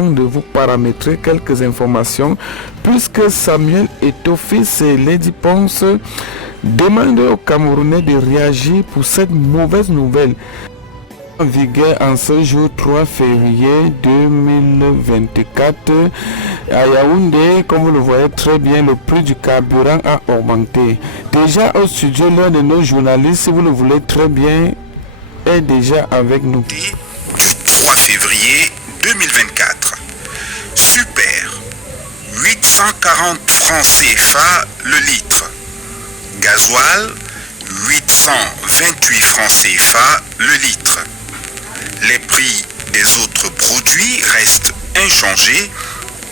de vous paramétrer quelques informations puisque Samuel Etofi et Lady Ponce demandent aux Camerounais de réagir pour cette mauvaise nouvelle. En vigueur en ce jour 3 février 2024 à Yaoundé, comme vous le voyez très bien, le prix du carburant a augmenté. Déjà au studio, l'un de nos journalistes, si vous le voulez très bien, est déjà avec nous. Du 3 février 2024. Super, 840 francs CFA le litre. Gasoil, 828 francs CFA le litre. Les prix des autres produits restent inchangés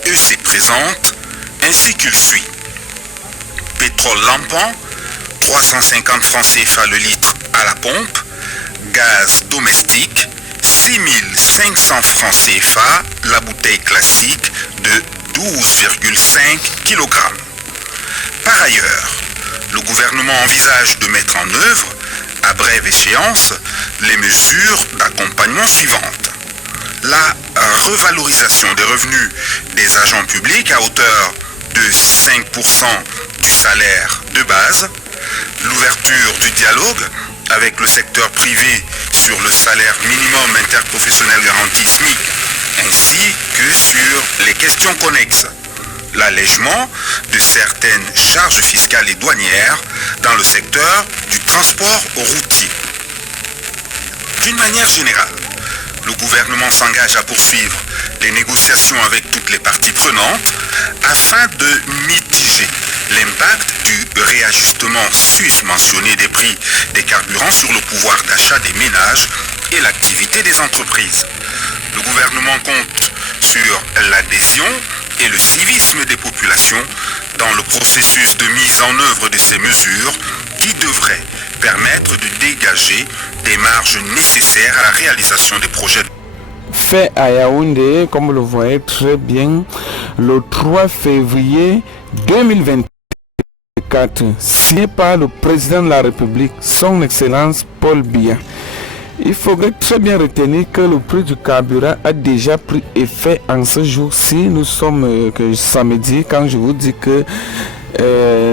et se présentent ainsi qu'il suit. Pétrole lampant, 350 francs CFA le litre à la pompe. Gaz domestique, 6500 francs CFA la bouteille classique de 12,5 kg. Par ailleurs, le gouvernement envisage de mettre en œuvre, à brève échéance, les mesures d'accompagnement suivantes. La revalorisation des revenus des agents publics à hauteur de 5% du salaire de base, l'ouverture du dialogue avec le secteur privé sur le salaire minimum interprofessionnel garanti SMIC, ainsi que sur les questions connexes, l'allègement de certaines charges fiscales et douanières dans le secteur du transport routier. D'une manière générale, le gouvernement s'engage à poursuivre les négociations avec toutes les parties prenantes afin de mitiger l'impact du réajustement susmentionné des prix des carburants sur le pouvoir d'achat des ménages et l'activité des entreprises. Le gouvernement compte sur l'adhésion et le civisme des populations dans le processus de mise en œuvre de ces mesures qui devraient permettre de dégager des marges nécessaires à la réalisation des projets. Fait à Yaoundé, comme vous le voyez très bien, le 3 février 2024, signé par le président de la République, son Excellence Paul Biya. Il faudrait très bien retenir que le prix du carburant a déjà pris effet en ce jour-ci. Nous sommes samedi, quand je vous dis que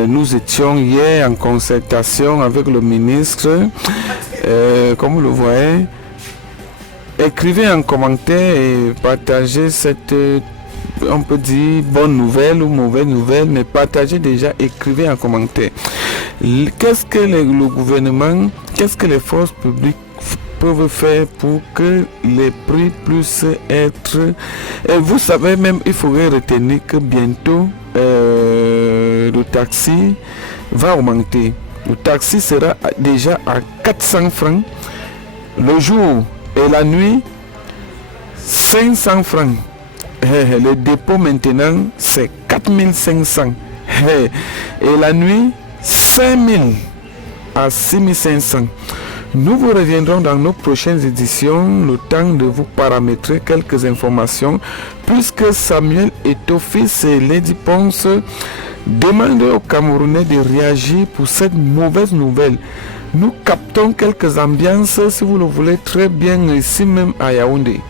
nous étions hier en concertation avec le ministre. Comme vous le voyez, écrivez en commentaire et partagez cette, on peut dire, bonne nouvelle ou mauvaise nouvelle, mais partagez déjà, écrivez en commentaire. Qu'est-ce que le gouvernement, qu'est-ce que les forces publiques peuvent faire pour que les prix puissent être... Et vous savez même, il faudrait retenir que bientôt, le taxi va augmenter. Le taxi sera déjà à 400 francs le jour et la nuit 500 francs. Le dépôt maintenant c'est 4500 et la nuit 5000 à 6500. Nous vous reviendrons dans nos prochaines éditions, le temps de vous paramétrer quelques informations, puisque Samuel Etofi et Lady Ponce demandent aux Camerounais de réagir pour cette mauvaise nouvelle. Nous captons quelques ambiances, si vous le voulez, très bien ici même à Yaoundé.